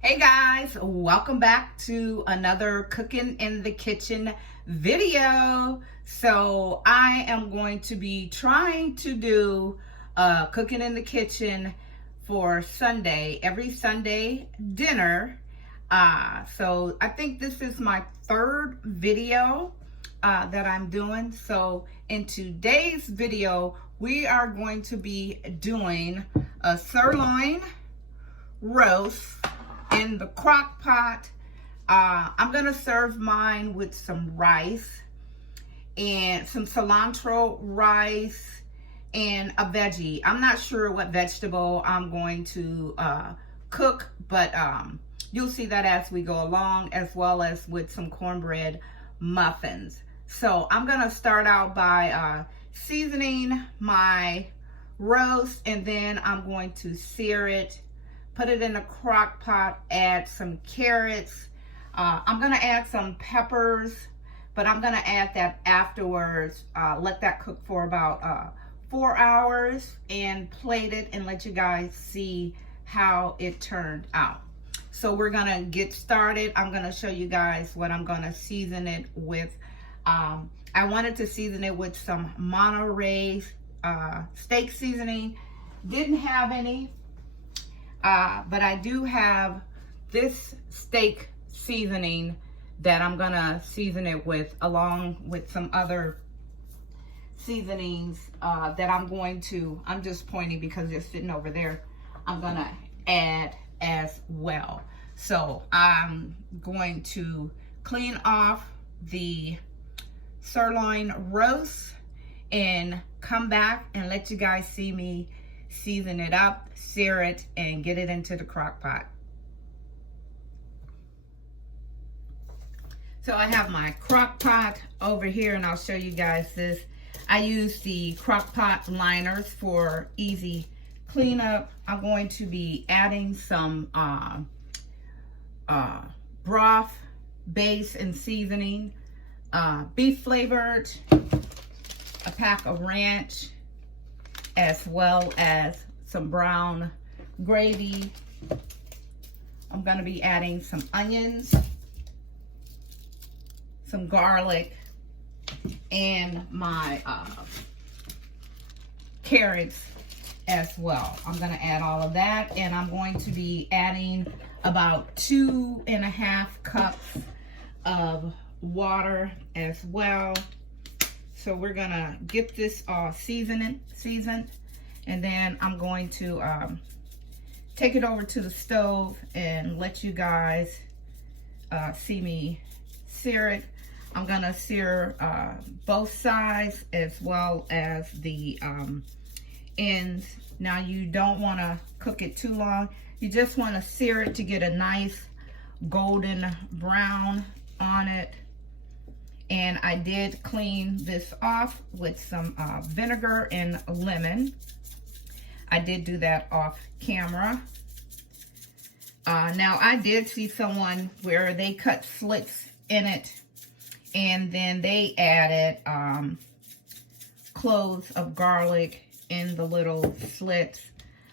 Hey guys, welcome back to another cooking in the kitchen video. So I am going to be trying to do cooking in the kitchen for Sunday, every Sunday dinner. So I think this is my third video that I'm doing. So in today's video, we are going to be doing a sirloin roast in the crock pot. I'm gonna serve mine with some rice and some cilantro rice and a veggie. I'm not sure what vegetable I'm going to cook, but you'll see that as we go along, as well as with some cornbread muffins. So I'm gonna start out by seasoning my roast, and then I'm going to sear it, put it in a crock pot, add some carrots. I'm gonna add some peppers, but I'm gonna add that afterwards. Let that cook for about 4 hours and plate it and let you guys see how it turned out. So we're gonna get started. I'm gonna show you guys what I'm gonna season it with. I wanted to season it with some Monterey steak seasoning. Didn't have any. But I do have this steak seasoning that I'm gonna season it with, along with some other seasonings that I'm just pointing because they're sitting over there, I'm gonna add as well. So I'm going to clean off the sirloin roast and come back and let you guys see me season it up, sear it, and get it into the crock pot. So I have my crock pot over here, and I'll show you guys this. I use the crock pot liners for easy cleanup. I'm going to be adding some broth base and seasoning, beef flavored, a pack of ranch, as well as some brown gravy. I'm gonna be adding some onions, some garlic, and my carrots as well. I'm gonna add all of that, and I'm going to be adding about 2.5 cups of water as well. So we're gonna get this all seasoned, and then I'm going to take it over to the stove and let you guys see me sear it. I'm gonna sear both sides as well as the ends. Now you don't wanna cook it too long. You just wanna sear it to get a nice golden brown on it. And I did clean this off with some vinegar and lemon. I did do that off camera. Now I did see someone where they cut slits in it, and then they added cloves of garlic in the little slits,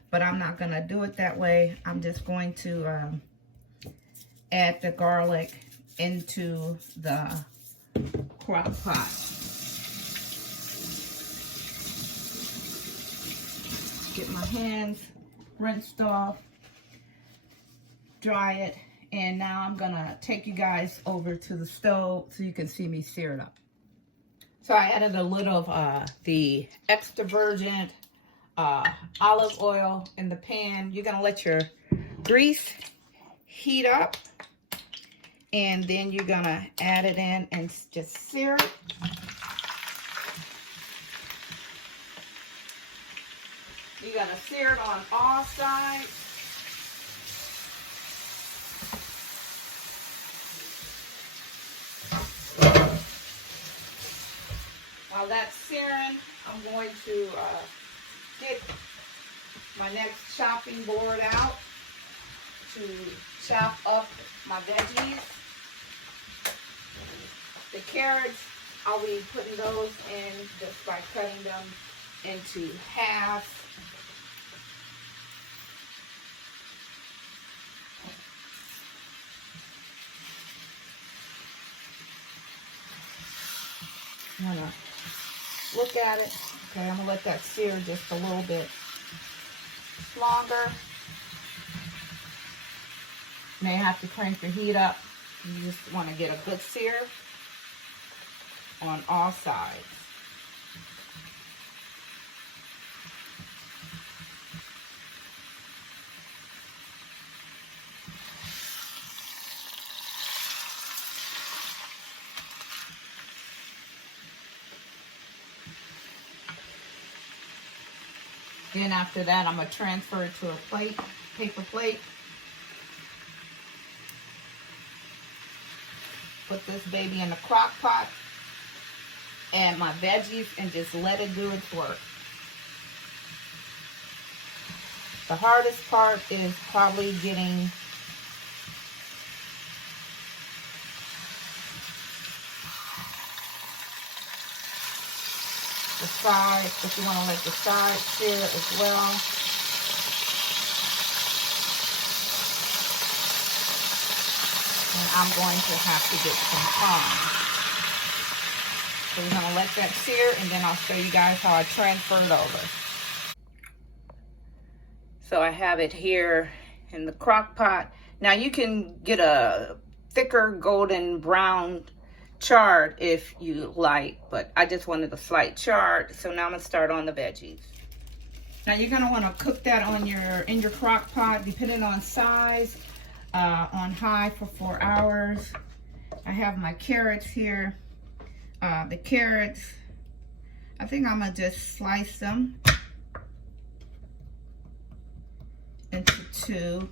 but I'm not gonna do it that way. I'm just going to add the garlic into the crock pot. Get my hands rinsed off, dry it, and now I'm gonna take you guys over to the stove so you can see me sear it up. So I added a little of the extra virgin olive oil in the pan. You're gonna let your grease heat up, and then you're gonna add it in and just sear it. You're gonna sear it on all sides. While that's searing, I'm going to get my next chopping board out to chop up my veggies. The carrots, I'll be putting those in just by cutting them into half. I'm gonna look at it. Okay, I'm gonna let that sear just a little bit longer. You may have to crank your heat up. You just want to get a good sear on all sides. Then after that, I'm going to transfer it to a plate, paper plate. Put this baby in the crock pot. Add my veggies and just let it do its work. The hardest part is probably getting the side, if you want to let the side sear as well. And I'm going to have to get some palm. So we're going to let that sear, and then I'll show you guys how I transfer it over. So I have it here in the crock pot. Now you can get a thicker golden brown chard if you like, but I just wanted a slight chard. So now I'm going to start on the veggies. Now you're going to want to cook that on in your crock pot, depending on size, on high for 4 hours. I have my carrots here. The carrots, I think I'm going to just slice them into 2.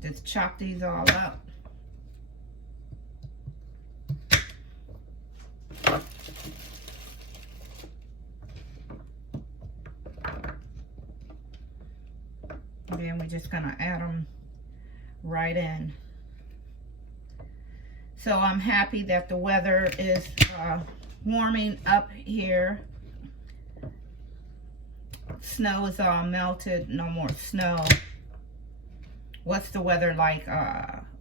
Just chop these all up. And then we're just going to add them right in. So I'm happy that the weather is warming up here. Snow is all melted, no more snow. What's the weather like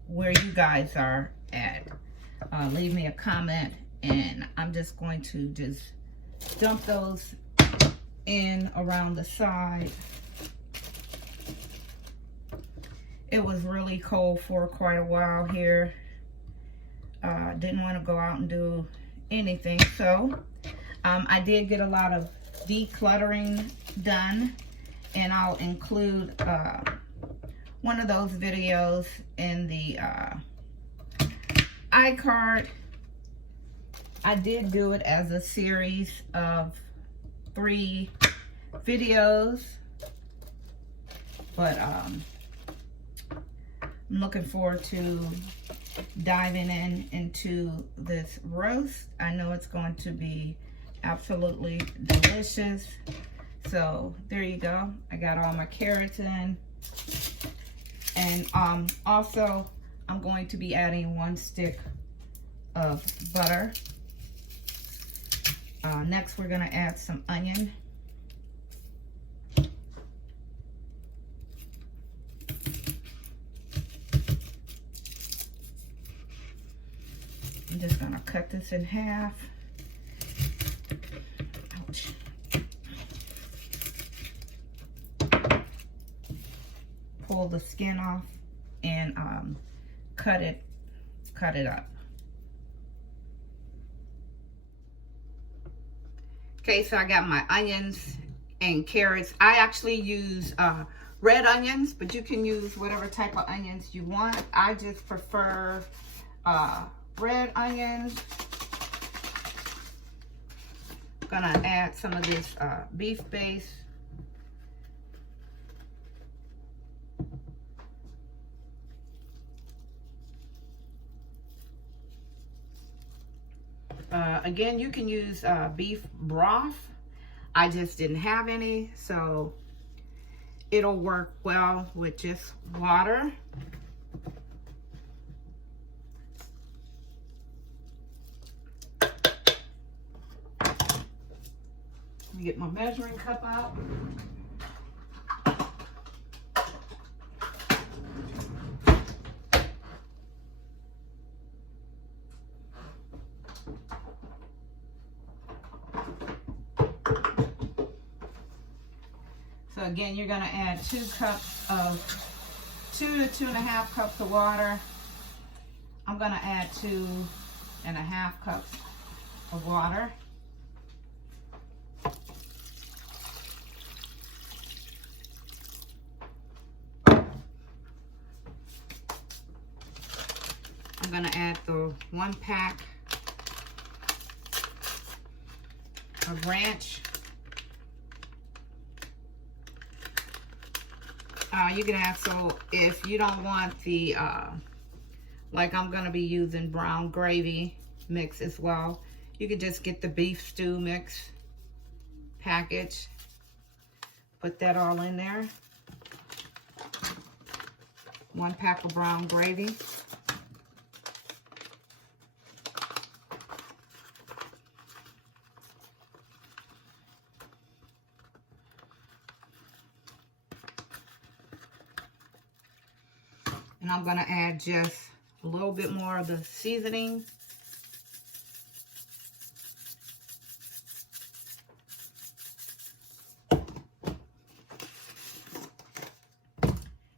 where you guys are at? Leave me a comment, and I'm just going to just dump those in around the side. It was really cold for quite a while here. Didn't want to go out and do anything, so I did get a lot of decluttering done, and I'll include one of those videos in the iCard. I did do it as a series of 3 videos, but I'm looking forward to diving into this roast. I know it's going to be absolutely delicious. So there you go. I got all my carrots in, and also I'm going to be adding 1 stick of butter. Next we're going to add some onion. I'm just going to cut this in half. Ouch. Pull the skin off and cut it up. Okay, so I got my onions and carrots. I actually use red onions, but you can use whatever type of onions you want. I just prefer red onions. I'm gonna add some of this beef base. Again, you can use beef broth. I just didn't have any, so it'll work well with just water. Let me get my measuring cup out. So again, you're gonna add 2 to 2.5 cups of water. I'm gonna add 2.5 cups of water. I'm gonna add the 1 pack of ranch. You can add, so if you don't want the, like I'm gonna be using brown gravy mix as well, you can just get the beef stew mix package. Put that all in there. 1 pack of brown gravy. And I'm gonna add just a little bit more of the seasoning.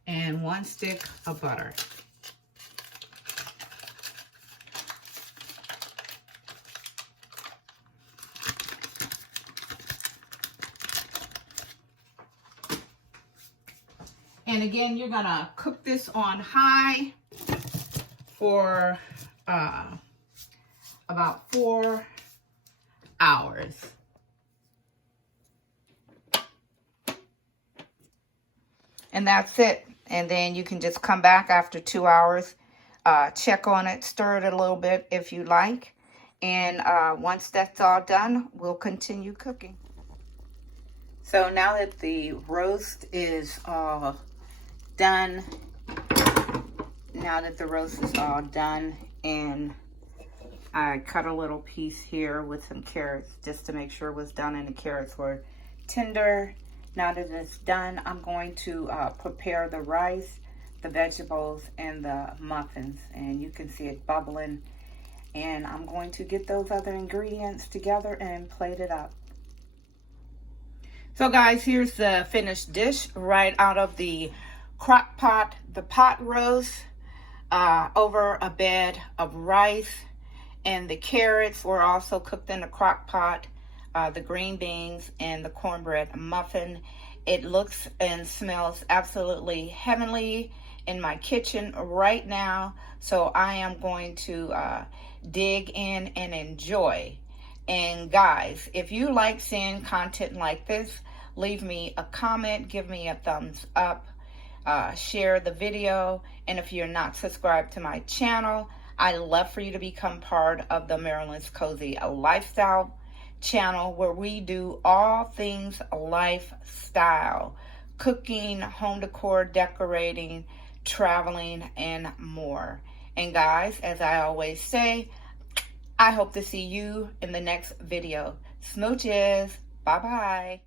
And 1 stick of butter. And again, you're gonna cook this on high for about 4 hours. And that's it. And then you can just come back after 2 hours, check on it, stir it a little bit if you like. And once that's all done, we'll continue cooking. So now that the roast is all done, and I cut a little piece here with some carrots just to make sure it was done and the carrots were tender. Now that it's done, I'm going to prepare the rice, the vegetables, and the muffins. And you can see it bubbling. And I'm going to get those other ingredients together and plate it up. So guys, here's the finished dish right out of the crock pot, the pot roast, over a bed of rice. And the carrots were also cooked in the crock pot, the green beans, and the cornbread muffin. It looks and smells absolutely heavenly in my kitchen right now. So I am going to dig in and enjoy. And guys, if you like seeing content like this, leave me a comment, give me a thumbs up, share the video. And if you're not subscribed to my channel, I'd love for you to become part of the Marilyn's Cozy Lifestyle channel, where we do all things lifestyle, cooking, home decor, decorating, traveling, and more. And guys, as I always say, I hope to see you in the next video. Smooches. Bye-bye.